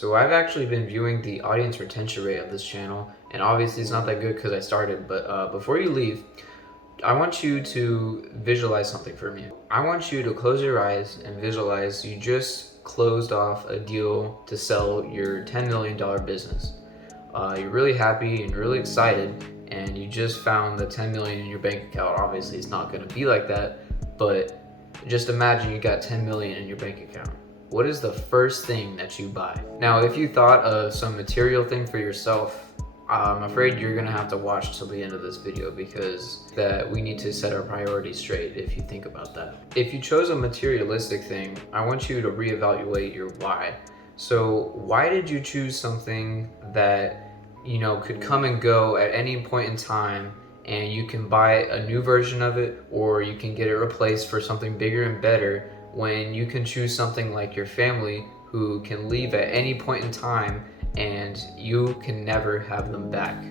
So I've actually been viewing the audience retention rate of this channel, and obviously it's not that good because I started, but before you leave, I want you to visualize something for me. I want you to close your eyes and visualize you just closed off a deal to sell your $10 million business. You're really happy and you're really excited, and you just found the 10 million in your bank account. Obviously it's not going to be like that, but just imagine you got 10 million in your bank account. What is the first thing that you buy? Now, if you thought of some material thing for yourself, I'm afraid you're gonna have to watch till the end of this video because we need to set our priorities straight if you think about that. If you chose a materialistic thing, I want you to reevaluate your why. So why did you choose something that, could come and go at any point in time, and you can buy a new version of it, or you can get it replaced for something bigger and better, when you can choose something like your family who can leave at any point in time and you can never have them back?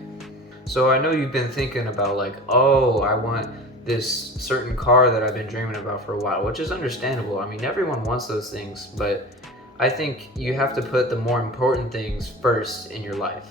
So I know you've been thinking about like, oh, I want this certain car that I've been dreaming about for a while, which is understandable. I mean, everyone wants those things, but I think you have to put the more important things first in your life.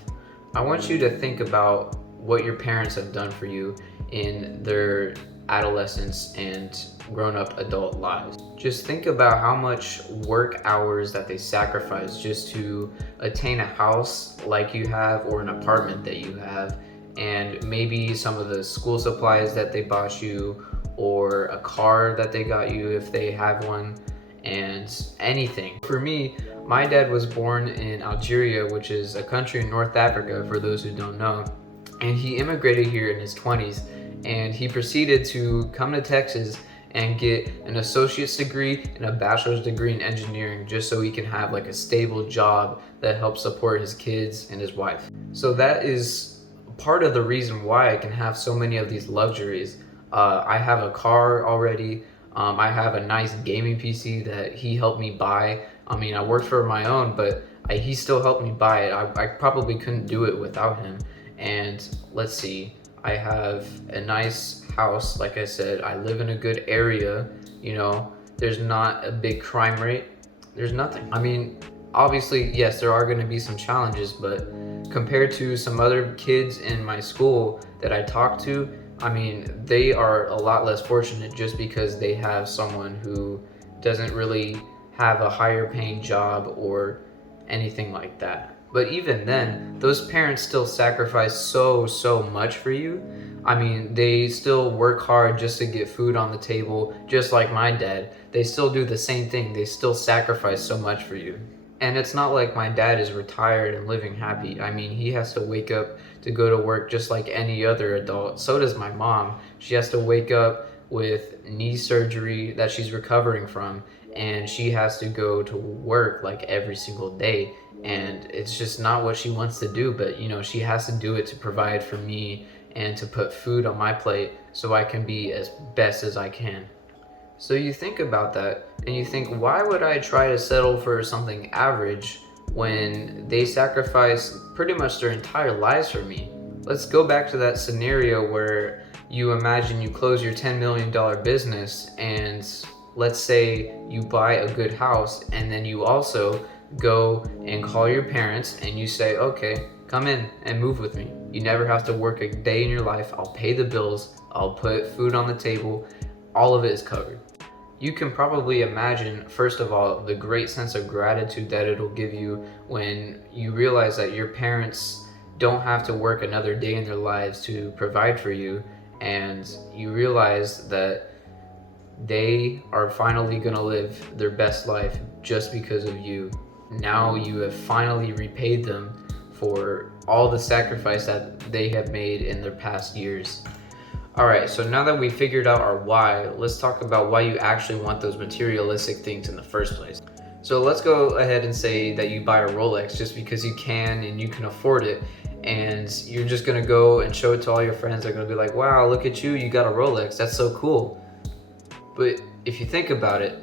I want you to think about what your parents have done for you in their adolescence and grown-up adult lives. Just think about how much work hours that they sacrifice just to attain a house like you have, or an apartment that you have, and maybe some of the school supplies that they bought you, or a car that they got you if they have one, and anything. For me, my dad was born in Algeria, which is a country in North Africa for those who don't know, and he immigrated here in his 20s, and he proceeded to come to Texas and get an associate's degree and a bachelor's degree in engineering just so he can have like a stable job that helps support his kids and his wife. So that is part of the reason why I can have so many of these luxuries. I have a car already. I have a nice gaming PC that he helped me buy. I mean, I worked for my own, but he still helped me buy it. I probably couldn't do it without him. And let's see, I have a nice house. Like I said, I live in a good area. There's not a big crime rate. There's nothing. I mean, obviously, yes, there are going to be some challenges, but compared to some other kids in my school that I talk to, I mean, they are a lot less fortunate just because they have someone who doesn't really have a higher paying job or anything like that. But even then, those parents still sacrifice so much for you. I mean, they still work hard just to get food on the table, just like my dad. They still do the same thing. They still sacrifice so much for you. And it's not like my dad is retired and living happy. I mean, he has to wake up to go to work just like any other adult. So does my mom. She has to wake up with knee surgery that she's recovering from, and she has to go to work like every single day. And it's just not what she wants to do, but she has to do it to provide for me and to put food on my plate so I can be as best as I can. So you think about that and you think, why would I try to settle for something average when they sacrifice pretty much their entire lives for me? Let's go back to that scenario where you imagine you close your $10 million business, and let's say you buy a good house, and then you also go and call your parents and you say, okay, come in and move with me. You never have to work a day in your life. I'll pay the bills. I'll put food on the table. All of it is covered. You can probably imagine, first of all, the great sense of gratitude that it'll give you when you realize that your parents don't have to work another day in their lives to provide for you, and you realize that they are finally gonna live their best life just because of you. Now you have finally repaid them for all the sacrifice that they have made in their past years. Alright, so now that we figured out our why, let's talk about why you actually want those materialistic things in the first place. So let's go ahead and say that you buy a Rolex just because you can and you can afford it, and you're just gonna go and show it to all your friends. They're gonna be like, wow, look at you, you got a Rolex, that's so cool. But if you think about it,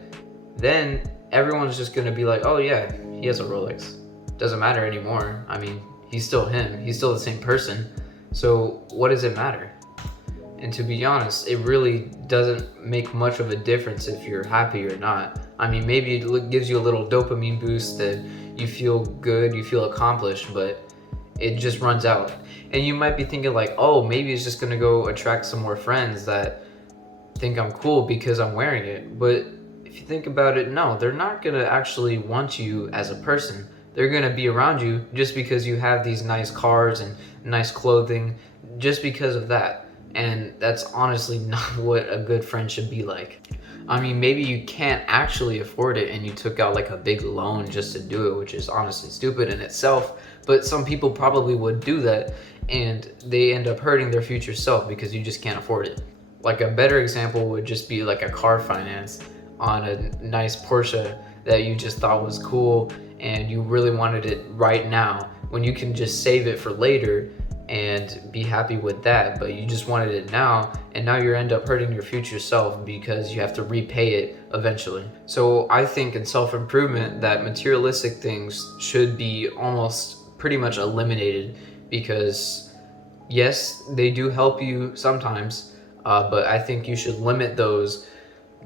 then everyone's just gonna be like, oh yeah, he has a Rolex. Doesn't matter anymore. I mean, he's still him. He's still the same person. So what does it matter? And to be honest, it really doesn't make much of a difference if you're happy or not. I mean, maybe it gives you a little dopamine boost that you feel good, you feel accomplished, but it just runs out. And you might be thinking like, oh, maybe it's just gonna go attract some more friends that think I'm cool because I'm wearing it. But if you think about it, no, they're not gonna actually want you as a person. They're gonna be around you just because you have these nice cars and nice clothing, just because of that. And that's honestly not what a good friend should be like. I mean, maybe you can't actually afford it and you took out like a big loan just to do it, which is honestly stupid in itself. But some people probably would do that and they end up hurting their future self because you just can't afford it. Like a better example would just be like a car finance on a nice Porsche that you just thought was cool and you really wanted it right now, when you can just save it for later and be happy with that, but you just wanted it now, and now you end up hurting your future self because you have to repay it eventually. So I think in self-improvement that materialistic things should be almost pretty much eliminated, because yes, they do help you sometimes, but I think you should limit those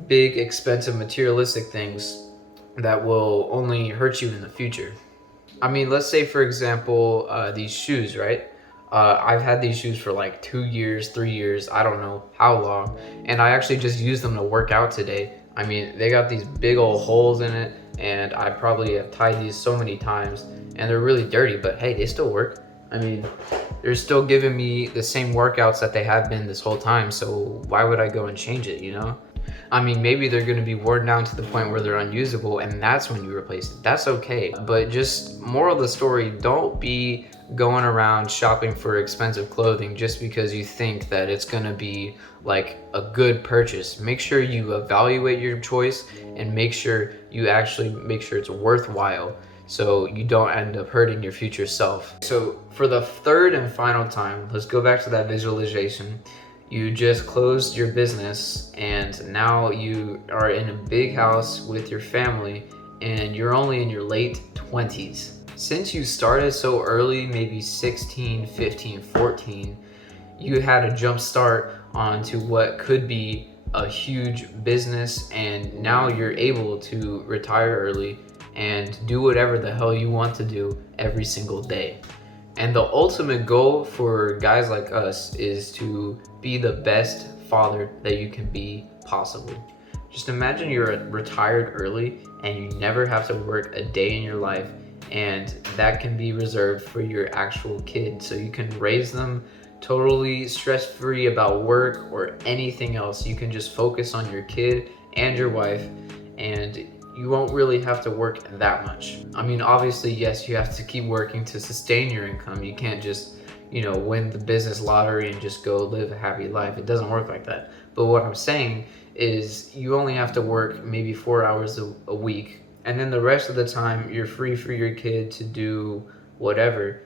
big expensive materialistic things that will only hurt you in the future. I mean, let's say for example, these shoes, right? I've had these shoes for like 2 years, 3 years, I don't know how long, and I actually just used them to work out today. I mean, they got these big old holes in it, and I probably have tied these so many times, and they're really dirty, but hey, they still work. I mean, they're still giving me the same workouts that they have been this whole time, so why would I go and change it, you know? I mean, maybe they're going to be worn down to the point where they're unusable, and that's when you replace it. That's okay. But just moral of the story, don't be going around shopping for expensive clothing just because you think that it's going to be like a good purchase. Make sure you evaluate your choice and make sure you actually make sure it's worthwhile, so you don't end up hurting your future self. So for the third and final time, let's go back to that visualization. You just closed your business and now you are in a big house with your family and you're only in your late 20s. Since you started so early, maybe 16, 15, 14, you had a jump start onto what could be a huge business, and now you're able to retire early and do whatever the hell you want to do every single day. And the ultimate goal for guys like us is to be the best father that you can be possible. Just imagine you're retired early and you never have to work a day in your life, and that can be reserved for your actual kid, so you can raise them totally stress-free about work or anything else. You can just focus on your kid and your wife, and you won't really have to work that much. I mean, obviously, yes, you have to keep working to sustain your income. You can't just, win the business lottery and just go live a happy life. It doesn't work like that. But what I'm saying is you only have to work maybe 4 hours a week, and then the rest of the time you're free for your kid to do whatever.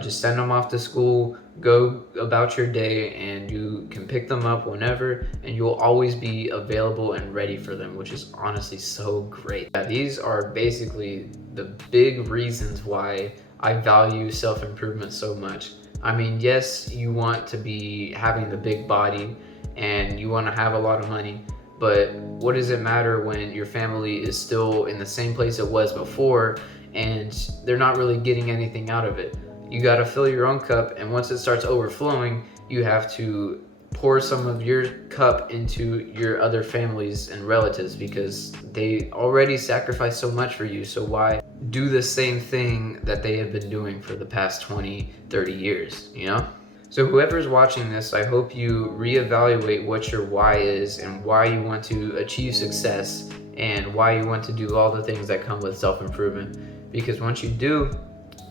Just send them off to school, go about your day, and you can pick them up whenever, and you'll always be available and ready for them, which is honestly so great. Yeah, these are basically the big reasons why I value self-improvement so much. I mean, yes, you want to be having the big body and you want to have a lot of money, but what does it matter when your family is still in the same place it was before and they're not really getting anything out of it? You got to fill your own cup, and once it starts overflowing, you have to pour some of your cup into your other families and relatives, because they already sacrificed so much for you. So why do the same thing that they have been doing for the past 20, 30 years, So whoever's watching this, I hope you reevaluate what your why is and why you want to achieve success and why you want to do all the things that come with self-improvement. Because once you do,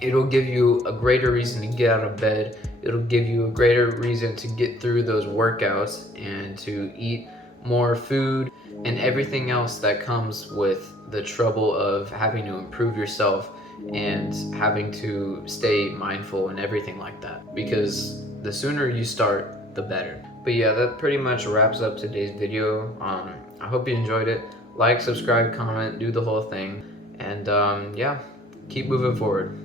it'll give you a greater reason to get out of bed. It'll give you a greater reason to get through those workouts and to eat more food and everything else that comes with the trouble of having to improve yourself and having to stay mindful and everything like that. Because the sooner you start, the better. But yeah, that pretty much wraps up today's video. I hope you enjoyed it. Like, subscribe, comment, do the whole thing. And yeah, keep moving forward.